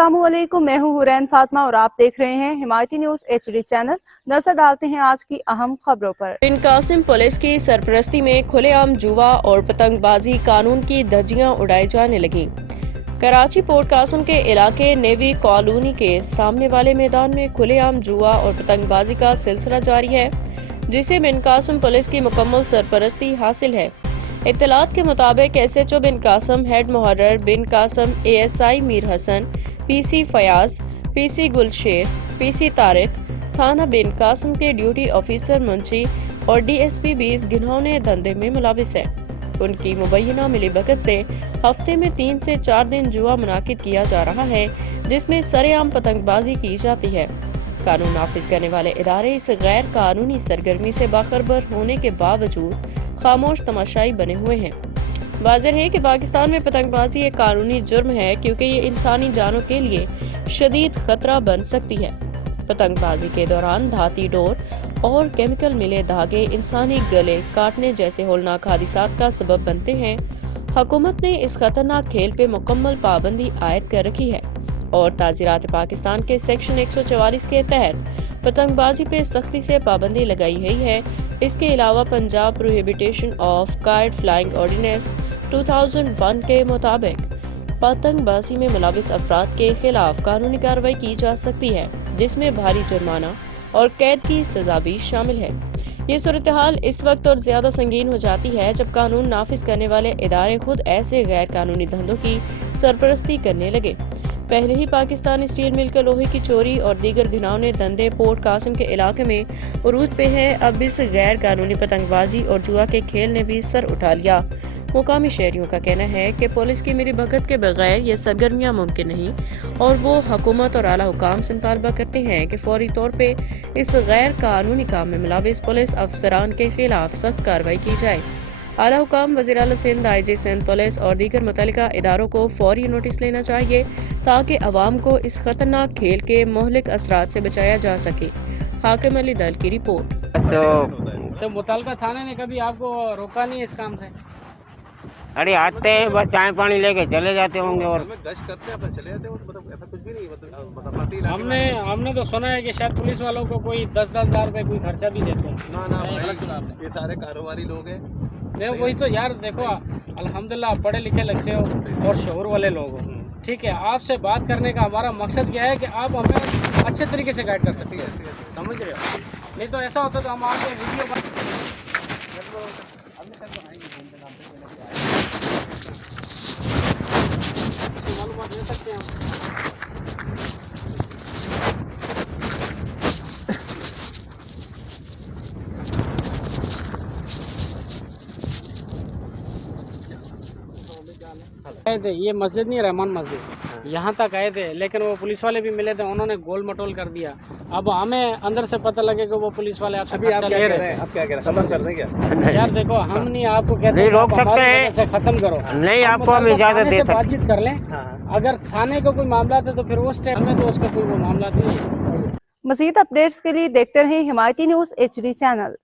अस्सलाम वालेकुम, मैं हूँ हुरैन फातिमा और आप देख रहे हैं हिमायती न्यूज HD चैनल। नजर डालते हैं आज की अहम खबरों पर। बिन कासिम पुलिस की सरपरस्ती में खुलेआम जुआ और पतंगबाजी कानून की धज्जियां उड़ाई जाने लगी। कराची पोर्ट कासिम के इलाके नेवी कॉलोनी के सामने वाले मैदान में खुलेआम जुआ और पतंगबाजी का सिलसिला जारी है, जिसे बिन कासिम पुलिस की मुकम्मल सरपरस्ती हासिल है। इत्तलात के मुताबिक SHO बिन कासिम, हेड मुहर्रर Bin Qasim, ASI Mir Hasan, PC Fayaz, PC Gulsher, PC Tariq, थाना बिन कासिम के ड्यूटी ऑफिसर मुंशी और DSP 20 घिनौने धंधे में मुलविस है। उनकी मुबैना मिलीभगत से हफ्ते में 3 से 4 दिन जुआ मुनाकिद किया जा रहा है, जिसमें सरेआम पतंगबाजी की जाती है। कानून नाफिज करने वाले इदारे इस गैर कानूनी सरगर्मी से बाखबर होने के बावजूद खामोश तमाशाई बने हुए हैं। वाज़ेह है कि पाकिस्तान में पतंगबाजी एक कानूनी जुर्म है, क्योंकि ये इंसानी जानों के लिए शदीद खतरा बन सकती है। पतंगबाजी के दौरान धाती डोर और केमिकल मिले धागे इंसानी गले काटने जैसे होलनाक हादिसात का सबब बनते हैं। हुकूमत ने इस खतरनाक खेल पे मुकम्मल पाबंदी आयद कर रखी है और ताज़ीरात पाकिस्तान के सेक्शन 144 के तहत पतंगबाजी पे सख्ती से पाबंदी लगाई गई है। इसके अलावा Punjab prohibition of kite flying ordinance 2001 के मुताबिक पतंगबाजी में मुलविस अफराद के खिलाफ कानूनी कार्रवाई की जा सकती है, जिसमें भारी जुर्माना और कैद की सजा भी शामिल है। ये सूरत-ए-हाल इस वक्त और ज्यादा संगीन हो जाती है जब कानून नाफिज करने वाले इदारे खुद ऐसे गैर कानूनी धंधों की सरपरस्ती करने लगे। पहले ही पाकिस्तान स्टील मिल के लोहे की चोरी और दीगर घिनौने धंधे पोर्ट कासिम के इलाके में उरूज पे है। अब इस गैर कानूनी पतंगबाजी और जुआ के खेल ने भी सर उठा लिया। मुकामी शहरियों का कहना है कि पुलिस की मिलीभगत के बगैर ये सरगर्मियां मुमकिन नहीं और वो हुकूमत और आला हुकाम से मुतालबा करते हैं कि फौरी तौर पे इस गैर कानूनी काम में मुलविस पुलिस अफसरान के खिलाफ सख्त कार्रवाई की जाए। आला हुकाम, वज़ीर आला सिंध, IG सिंध, पुलिस और दीगर मुतल्लिका इदारों को फौरी नोटिस लेना चाहिए ताकि अवाम को इस खतरनाक खेल के मोहलिक असरात से बचाया जा सके। हाकिम अली दल की रिपोर्ट। तो मुतल्लिका थाने ने कभी आपको रोका नहीं इस काम से? अरे आते हैं, बस चाय पानी लेके चले जाते होंगे और गश्त करते हैं, अपन चले जाते हैं, मतलब ऐसा कुछ भी नहीं। मतलब हमने तो सुना है कि शायद पुलिस वालों को कोई 10-10 हज़ार रुपए कोई खर्चा भी देते हैं। ना भाई, ये सारे कारोबारी लोग हैं। नहीं, वही तो यार, देखो अल्हम्दुलिल्लाह आप पढ़े लिखे लगते हो और शऊर वाले लोग हो, ठीक है। आपसे बात करने का हमारा मकसद क्या है कि आप हमें अच्छे तरीके से गाइड कर सकते हैं, समझ रहे हो? नहीं तो ऐसा होता तो हम आपको वीडियो मालूमात ले सकते हैं। आए थे, ये मस्जिद नहीं, रहमान मस्जिद, यहाँ तक आए थे, लेकिन वो पुलिस वाले भी मिले थे, उन्होंने गोल मटोल कर दिया। अब हमें अंदर से पता लगे कि वो पुलिस वाले आपसे खर्चा ले रहे हैं। आप क्या कह रहे हैं? खत्म कर दें क्या? यार देखो, हम नहीं आपको कहते नहीं रोक सकते हैं खत्म करो, नहीं, आपको हम इजाजत दे सकते। बातचीत कर लें। अगर थाने का कोई मामला है तो फिर उस टाइम में तो उसका कोई वो मामला नहीं है। मज़ीद अपडेट्स के लिए देखते रहें हिमायती न्यूज HD चैनल।